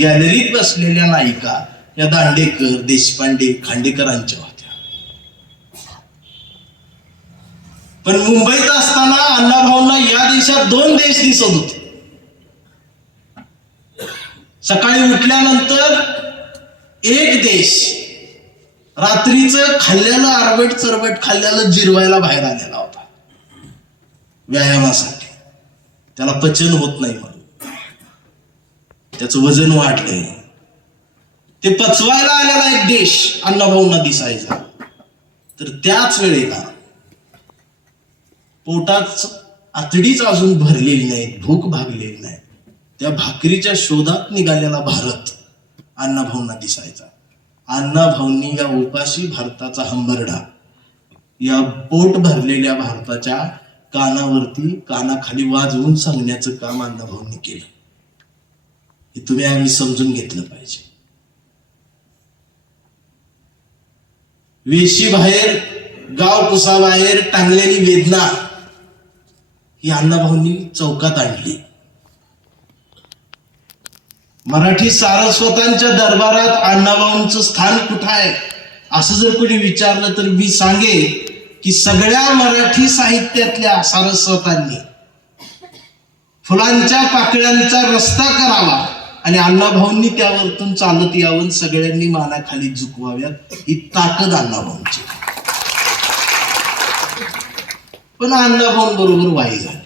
गॅलरीत बसलेल्या नायिका या दांडेकर देशपांडे खांडेकरांच्या होत्या. पण मुंबईत असताना अण्णाभाऊंना या देशात दोन देश दिसत होते. सकाळी उठल्यानंतर एक देश रात्रीचं खाल्लेलं आरबट चरबट खाल्लेलं जिरवायला बाहेर आलेला होता. व्यायामासाठी. त्याला पचन होत नाही म्हणून. त्याचं वजन वाढलंय. ते पचवायला आलेला एक देश अण्णाभाऊंना दिसायचा. तर त्याच वेळेला पोटात आतडीच अजून भरलेली नाही भूक भागलेली नाही त्या भाकरीच्या शोधात निघालेला भारत अण्णाभाऊंना दिसायचा. अण्णाभाऊंनी या उपाशी भारताचा हंबरडा. या पोट भरलेल्या भारताच्या कानावरती कानाखाली वाजवून सांगण्याचं काम अण्णाभाऊंनी केलं. हे तुम्ही आम्ही समजून घेतलं पाहिजे. वेशी बाहेर गाव कुसाबाहेर टांगलेली वेदना ही अण्णाभाऊंनी चौकात आणली. मराठी सारस्वतांच्या दरबारात अण्णाभाऊंचं स्थान कुठं आहे? असं जर कोणी विचारलं तर मी सांगे की सगळ्या मराठी साहित्यातल्या सारस्वतांनी फुलांच्या पाकळ्यांचा रस्ता करावा. आणि अण्णाभाऊंनी त्यावरतून चालत यावं सगळ्यांनी मानाखाली झुकवाव्यात ही ताकद अण्णाभाऊंची पण अण्णाभाऊंबरोबर वाई झाली.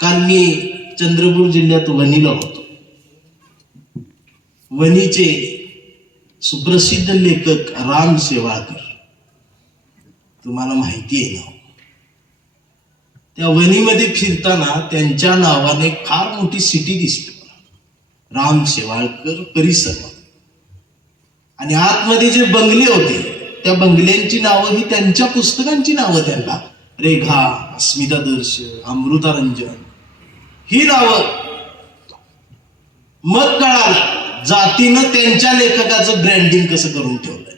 काल मी चंद्रपूर जिल्ह्यात वणीला होतो. वणीचे सुप्रसिद्ध लेखक राम सेवाकर तुम्हाला माहिती आहे ना? त्या वणीमध्ये फिरताना त्यांच्या नावाने फार मोठी सिटी दिसली राम शेवाळकर परिसर. आणि आतमध्ये जे बंगले होते त्या बंगल्यांची नावं ही त्यांच्या पुस्तकांची नावं त्यांना. रेघा अस्मितादर्श अमृतारंजन. ही नावं मग कळालं जातीनं त्यांच्या लेखकाचं ब्रँडिंग कसं करून ठेवलंय.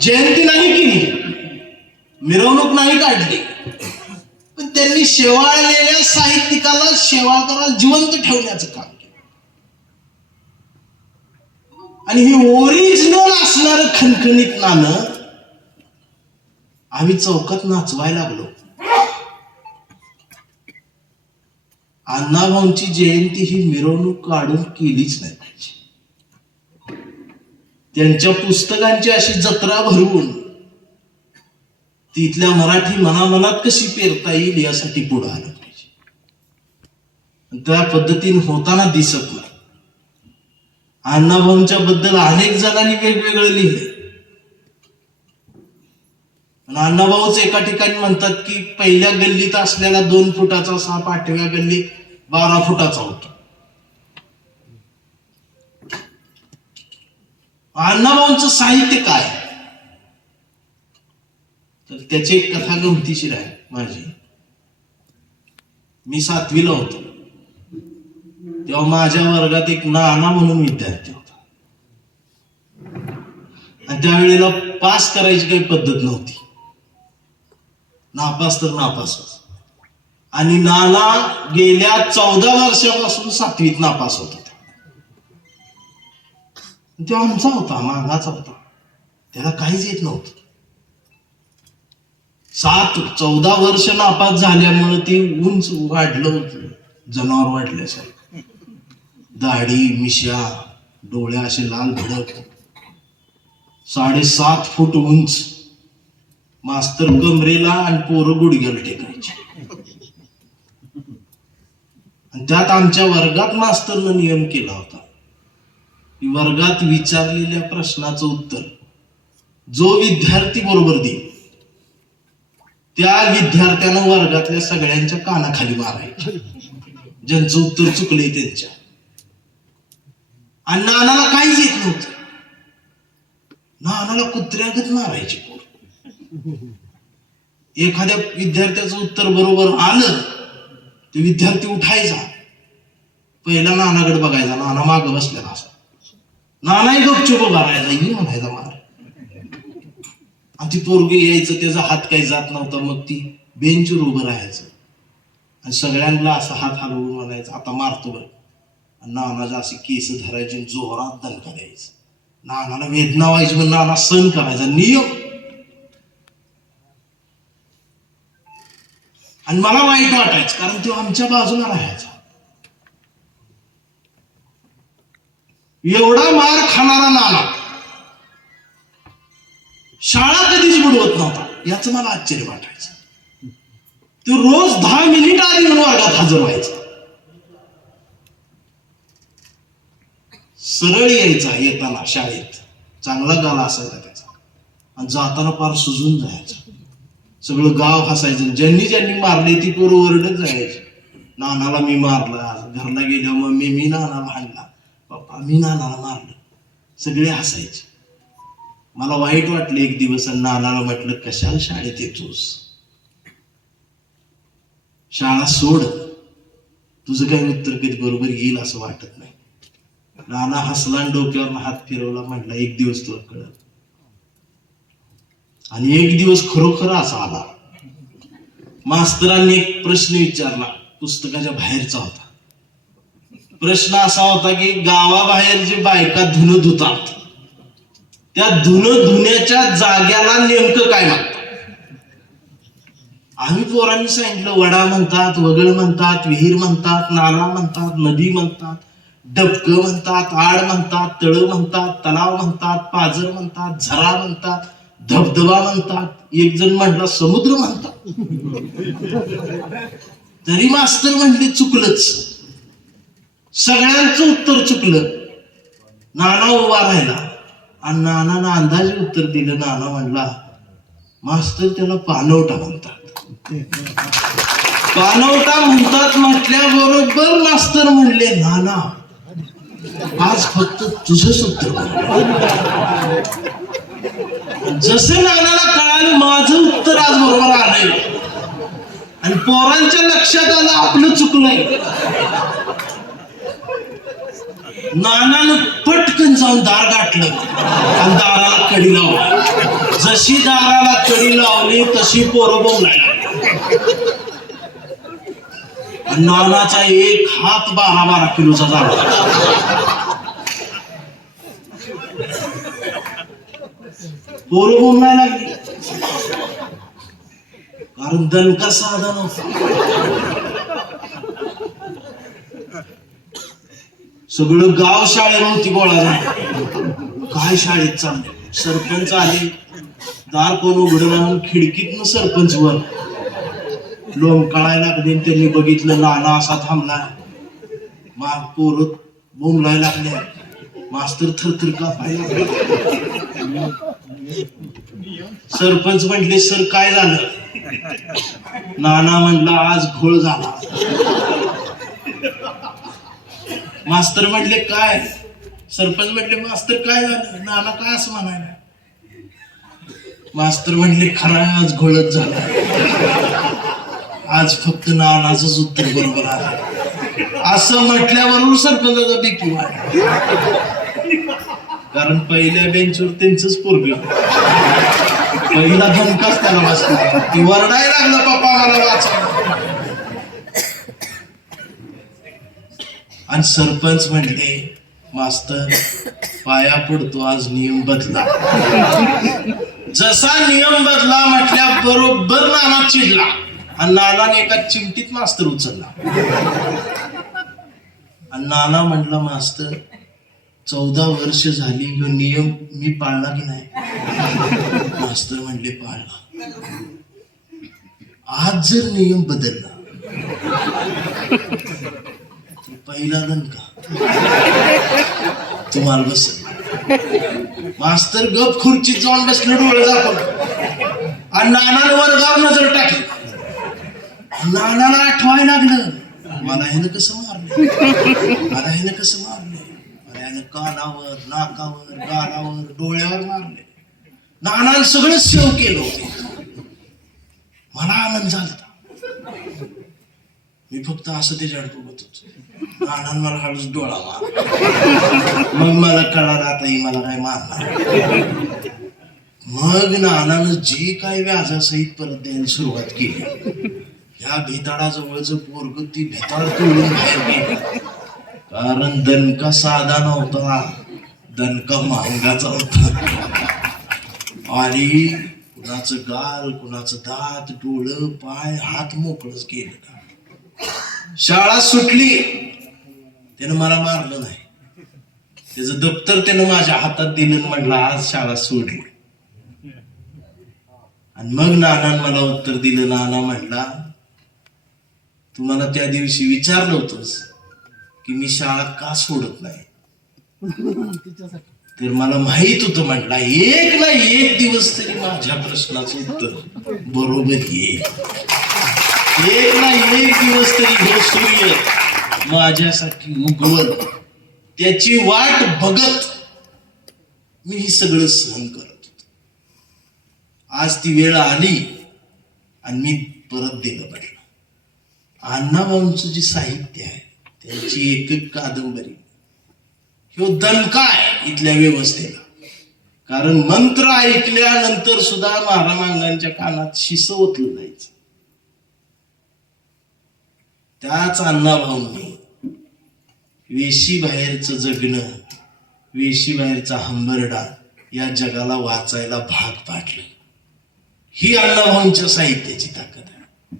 जयंती नाही केली. मिरवणूक नाही काढली. पण त्यांनी शेवाळलेल्या साहित्यिकाला शेवाळकराला जिवंत ठेवण्याचं काम केलं. आणि हे ओरिजिनल असणार खणखणीत नाणं आम्ही चौकात नाचवायला लागलो. अण्णाभाऊंची जयंती ही मिरवणूक काढून केलीच नाही पाहिजे. त्यांच्या पुस्तकांची अशी जत्रा भरवून तिथल्या मराठी मनामनात कशी पेरता येईल यासाठी पुढे आलं पाहिजे. त्या पद्धतीने होताना दिसत नाही. अण्णाभाऊंच्या बद्दल अनेक जणांनी वेगवेगळं लिहिले पण अण्णाभाऊच एका ठिकाणी म्हणतात की पहिल्या गल्लीत असलेला दोन फुटाचा साप आठव्या गल्लीत बारा फुटाचा होता. अण्णाभाऊंचं साहित्य काय? तर त्याची एक कथा गमतीशीर आहे माझी. मी सातवीला होतो. तेव्हा माझ्या वर्गात एक नाना म्हणून विद्यार्थी होता. आणि त्यावेळेला पास करायची काही पद्धत नव्हती. नापास तर नापासच आणि नाना गेल्या चौदा वर्षापासून सातवीत नापास होत होता. तो आमचा होता मागाचा होता. त्याला काहीच येत नव्हतं. सात चौदा वर्ष नापास झाल्यामुळे ते उंच वाढलं होत. जनावर वाढल्यासारखं. दाढी मिशा डोळे असे लाल भडक साडेसात फूट उंच. मास्तर कमरेला आणि पोरं गुडघ्याला टेकायचे. आणि त्यात आमच्या वर्गात मास्तरनं नियम केला होता. की वर्गात विचारलेल्या प्रश्नाचं उत्तर जो विद्यार्थी बरोबर देईल. त्या विद्यार्थ्यानं वर्गातल्या सगळ्यांच्या कानाखाली मारायचे ज्यांचं उत्तर चुकलंय त्यांच्या. आणि नानाला काहीच येत नव्हतं. नानाला कुत्र्यागत मारायचे पोर. एखाद्या विद्यार्थ्याचं उत्तर बरोबर आलं ते विद्यार्थी उठायचा. पहिला नानाकडे बघायचा नाना माग बसलेला असा. नानाही गपचूप उभा राहायचा ही म्हणायचा मार. आणि ती पोरगी यायचं त्याचा हात काही जात नव्हता मग ती बेंचवर उभं राहायचं. आणि सगळ्यांना असा हात हलवून म्हणायचा आता मारतो बरं. आणि नानाचा असे केस धरायचे आणि जोरात दणका द्यायचं. नानाला वेदना व्हायची पण नाना सण करायचा नियम. आणि मला वाईट वाटायचं कारण तो आमच्या बाजूला राहायचा. एवढा मार खाणारा नाना शाळा कधीच बुडवत नव्हता. याचं मला आश्चर्य वाटायचं. तो रोज दहा मिनिट आधी वर्गात हजर व्हायचा. सरळ यायचा येताना शाळेत. चांगला गाला असायचा त्याचा. आणि जाताना फार सुजून जायचा. सगळं गाव हसायचं. ज्यांनी ज्यांनी मारले ती पोरं ओरडत जायची. नानाला मी मारला. घरला गेल्यावर मम्मी मी नानाला हाणला. पप्पा मी नानाला मारलं. सगळे हसायचे. मला वाईट वाटलं एक दिवस नानाला म्हटलं कशाला शाळेत येतोस? शाळा सोड. तुझं काही उत्तर कधी बरोबर येईल असं वाटत नाही. नाना हसला आणि डोक्यावर हात फिरवला म्हटला एक दिवस तुला कळत आणि एक दिवस खरोखर असा आला. मास्तरांनी एक प्रश्न विचारला पुस्तकाच्या बाहेरचा होता. प्रश्न असा होता की गावाबाहेर जे बायका धुन धुतात त्या धुणं धुण्याच्या जाग्याला नेमकं काय म्हणतात आम्ही पोरांनी सांगितलं वडा म्हणतात वगळ म्हणतात विहीर म्हणतात नाला म्हणतात नदी म्हणतात डबक म्हणतात आड म्हणतात तळ म्हणतात तलाव म्हणतात पाजर म्हणतात झरा म्हणतात धबधबा म्हणतात. एक जण म्हटला समुद्र म्हणतात. तरी मास्तर म्हणले चुकलंच. सगळ्यांचं उत्तर चुकलं. नाना उभा राहिला. आणि नानानं अंदाजे उत्तर दिलं नाना म्हणला मास्तर त्याला पानवटा म्हणतात. पानवटा म्हणतात म्हटल्याबरोबर मास्तर म्हणले नाना आज फक्त तुझंच उत्तर बरोबर." जसं नानाला कळालं माझं उत्तर आज बरोबर आलंय. आणि पोरांच्या लक्षात आलं आपलं चुकलंय. नानानं पटकन जाऊन दार गाठलं. आणि दाराला कडी लावली. जशी दाराला कडी लावली तशी पोरं बोलायला नानाचा एक हात बारा बारा किलोचा झाला. पोरं बोलायला लागली. कारण दणका साधा नव्हता सगळं गाव शाळेवरती गोळा झालं काय शाळेत चाललंय? सरपंच आले दार कोण उघडं राहून खिडकीतनं सरपंच वर. लोंबकाळायला लागले त्यांनी बघितलं नाना असा थांबला. मा पोरं बोंबलाय लागले. मास्तर थरथर कापायला सरपंच म्हटले सर काय झालं? नाना म्हणला आज घोळ झाला. मास्तर म्हटले काय? सरपंच म्हटले मास्तर काय झालं? नाना काय असं म्हणायला? मास्तर म्हटले खरा आज घोळच झाला. आज फक्त नानाच उत्तर बरोबर आलं. असं म्हटल्याबरोबर सरपंचाचा बिकी कारण पहिल्या बेंचवर त्यांचंच पोरग पहिला धमकाच त्याला बसला ती वरडाय लागला पप्पा मला वाचला आणि सरपंच म्हणले मास्तर पाया पडतो आज नियम बदला. जसा नियम बदला म्हटल्या बरोबर नाना चिडला आणि नानाने एका चिमटीत मास्तर उचलला. आणि नाना म्हटला मास्तर चौदा वर्ष झाली ह्यो नियम मी पाळला की नाही? मास्तर म्हणले पाळला. आज जर नियम बदलला पहिला पहिला का? तुम्हाला बस मास्तर गप खुर्चीत जाऊन बसले डोळे दाखवून आणि नानांवर वर्गावर नजर टाकली नानाला आठवाय लागलं. मला ह्यानं कसं मारलं? मला ह्यानं कसं मारलं? मला ह्यानं कानावर नाकावर गालावर डोळ्यावर मारले. नानाला सगळं सेव केलं मला आनंद झाला. मी फक्त असं त्याच्याकडे बघत होतो. नानानं मला हळूच डोळा मार मग मला कळालं आता ही मला काय मारणार. मग नानानं जे काय व्याजासहित परत द्यायला सुरुवात केली. ह्या भेताळाजवळचं पोरग ती भेताळ तोडून बाहेर गेली. कारण दणका साधा नव्हता. दणका महागाचा होता. आणि कुणाचं गाल कुणाचं दात डोळं पाय हात मोकळच केलं. शाळा सुटली त्यानं मला मारलं नाही. त्याचं दप्तर त्यानं माझ्या हातात दिलं म्हणलं आज शाळा सोडली आणि मग नानान मला उत्तर दिलं. नाना म्हणला तुम्हाला त्या दिवशी विचारलं होतंस की मी शाळा का सोडत नाही? तर मला माहीत होतं म्हटला एक ना एक दिवस तरी माझ्या प्रश्नाचं उत्तर बरोबर येईल. एक ना एक दिवस तरी हे सूर्य माझ्यासाठी उगवल त्याची वाट बघत मी हे सगळं सहन करत होतो. आज ती वेळ आली आणि मी परत दिलं पडलं. अण्णाबाऊंचं जे साहित्य आहे त्यांची एक एक कादंबरी. ह्यो दणका आहे इथल्या व्यवस्थेला. कारण मंत्र ऐकल्यानंतर सुद्धा महारामांगांच्या कानात शिसवतलं जायचं. त्याच अण्णाभाऊंनी वेशी बाहेरचं जगणं वेशीबाहेरचा हंबरडा या जगाला वाचायला भाग पाडलं. ही अण्णाभाऊंच्या साहित्याची ताकद आहे.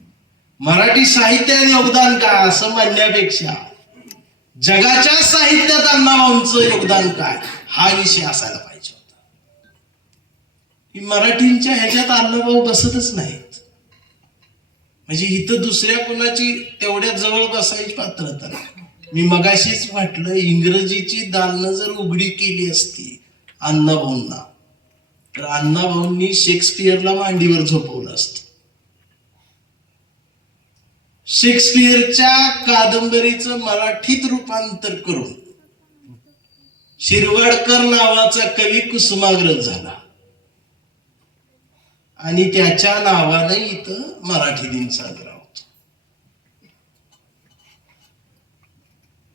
मराठी साहित्यात योगदान काय असं म्हणण्यापेक्षा जगाच्या साहित्यात अण्णाभाऊंचं योगदान काय हा विषय असायला पाहिजे होता. मराठींच्या ह्याच्यात अण्णाभाऊ बसतच नाहीत. म्हणजे इथं दुसऱ्या कोणाची तेवढ्या जवळ बसायची पात्रता मी मगाशीच म्हटलं इंग्रजीची दालनं जर उघडी केली असती अण्णाभाऊंना तर अण्णाभाऊंनी शेक्सपियरला मांडीवर झोपवलं असतं. शेक्सपियरच्या कादंबरीचं मराठीत रूपांतर करून शिरवाडकर नावाचा कवी कुसुमाग्रज झाला. आणि त्याच्या नावाने इथं मराठी दिन साजरा होतो.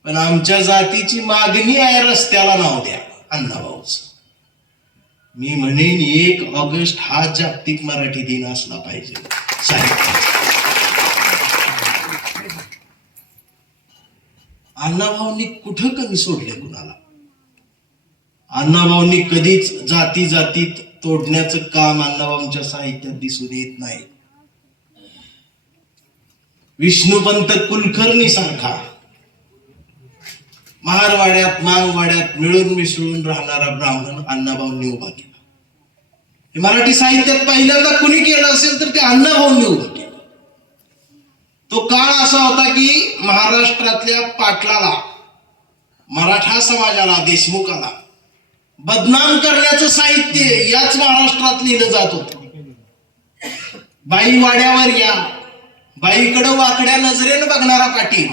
पण आमच्या जातीची मागणी आहे रस्त्याला नाव द्या अण्णाभाऊच. मी म्हणेन एक ऑगस्ट हा जागतिक मराठी दिन असला पाहिजे. अण्णाभाऊंनी कुठं कमी सोडले कुणाला? अण्णाभाऊंनी कधीच जाती जातीत तोडण्याचं काम अण्णाबाबांच्या साहित्यात दिसून येत नाही. विष्णुपंत कुलकर्णी सारखा महारवाड्यात मांगवाड्यात मिळून मिसळून राहणारा ब्राह्मण अण्णाभाऊंनी उभा केला. हे मराठी साहित्यात पहिल्यांदा कुणी केलं असेल तर ते अण्णाभाऊंनी उभा केलं. तो काळ असा होता की महाराष्ट्रातल्या पाटलाला मराठा समाजाला देशमुखाला बदनाम करण्याचं साहित्य याच महाराष्ट्रात लिहिलं जात होत. बाई वाड्यावर या बाईकडं वाकड्या नजरेनं बघणारा पाटील.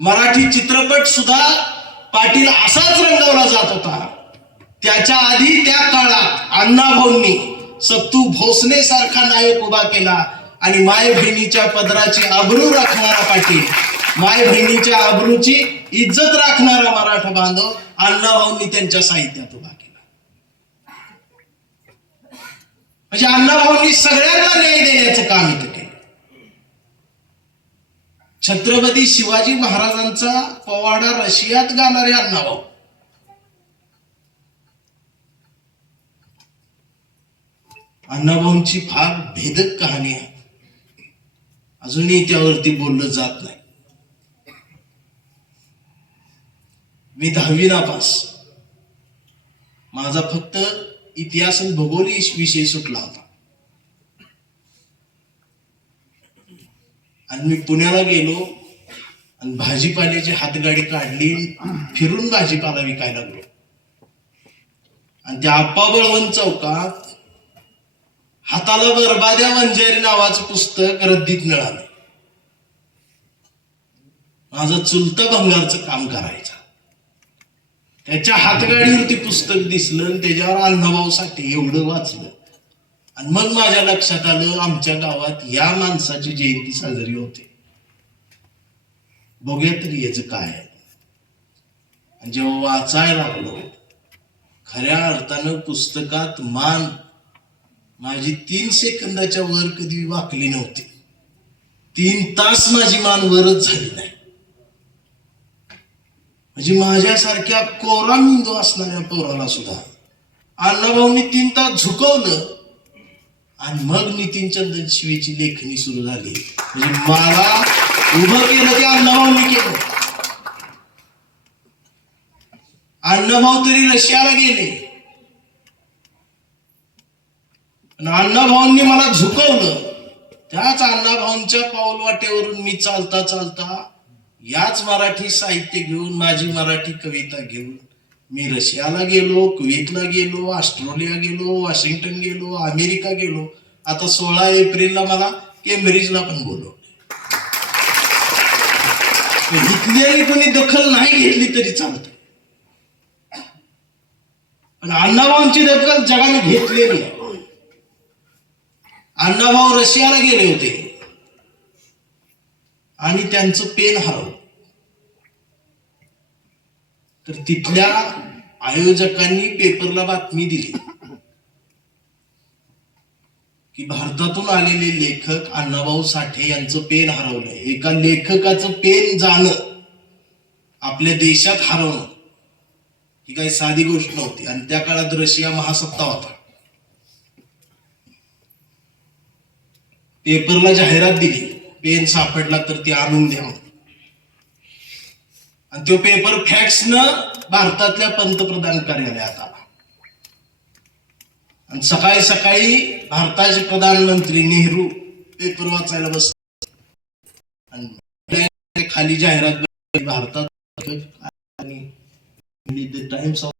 मराठी चित्रपट सुद्धा पाटील असाच रंगवला जात होता. त्याच्या आधी त्या काळात अण्णाभाऊंनी सत्तू भोसले सारखा नायक उभा केला आणि माय बहिणीच्या पदराची आबरू राखणारा पाटील. माय बहिणीच्या आबरूची इज्जत राखणारा मराठा बांधव अण्णाभाऊंनी त्यांच्या साहित्यात उभा केला. म्हणजे अण्णाभाऊंनी सगळ्यांना न्याय देण्याचं काम इथं केलं. छत्रपती शिवाजी महाराजांचा पवाडा रशियात गाणारे अण्णाभाऊ अण्णाभाऊंची फार भेदक कहाणी आहे. अजूनही त्यावरती बोललं जात नाही. मी दहावी नापास माझा फक्त इतिहास आणि भूगोल विषय सुटला होता. आणि मी पुण्याला गेलो आणि भाजीपाल्याची हातगाडी काढली फिरून भाजीपाला विकायला लागलो. आणि त्या आप्पा बळवंत चौकात हाताला बरबाद्या वंजारी नावाचं पुस्तक रद्दीत मिळालं. माझं चुलत भंगारचं काम करायचं. त्याच्या हातगाडीवरती पुस्तक दिसलं आणि त्याच्यावर अण्णाभाऊसाठी एवढं वाचलं. आणि मग माझ्या लक्षात आलं आमच्या गावात या माणसाची जयंती साजरी होते. बघूया तरी याचं काय आहे. आणि जेव्हा वाचायला लागलो खऱ्या अर्थानं पुस्तकात मान माझी तीन सेकंदाच्या वर कधी वाकली नव्हती. तीन तास माझी मान वरच झाली नाही. म्हणजे माझ्यासारख्या कोरा मेंदू असणाऱ्या पोराला सुद्धा अण्णाभाऊनी तीन तास झुकवलं आणि मग नितीन चंदन शिवेची लेखणी सुरू झाली. म्हणजे मला उभं केलं ते अण्णाभाऊनी केलं. अण्णाभाऊ तरी रशियाला गेले. पण अण्णाभाऊंनी मला झुकवलं. त्याच अण्णाभाऊंच्या पाऊलवाटेवरून मी चालता चालता याच मराठी साहित्य घेऊन माझी मराठी कविता घेऊन मी रशियाला गेलो कुवेतला गेलो ऑस्ट्रेलिया गेलो वॉशिंग्टन गेलो अमेरिका गेलो. आता सोळा एप्रिलला मला केम्ब्रिजला पण बोलवलं. इथली कोणी दखल नाही घेतली तरी चालते पण अण्णाभाऊंची दखल जगाने घेतलेली अण्णाभाऊ रशियाला गेले होते. आणि त्यांचं पेन हरवलं. तर तिथल्या आयोजकांनी पेपरला बातमी दिली. की भारतातून आलेले लेखक अण्णाभाऊ साठे यांचं पेन हरवलंय एका लेखकाचं पेन जाणं आपल्या देशात हरवणं ही काही साधी गोष्ट नव्हती. आणि त्या काळात रशिया महासत्ता होता. पेपरला जाहिरात दिली. पेन सापडला तर ती आणून द्या आणि तो पेपर फॅक्सनं भारतातल्या पंतप्रधान कार्यालयात आला. आणि सकाळी सकाळी भारताचे प्रधानमंत्री नेहरू पेपर वाचायला बस आणि खाली जाहिरात भारतात आणि टाइम्स ऑफ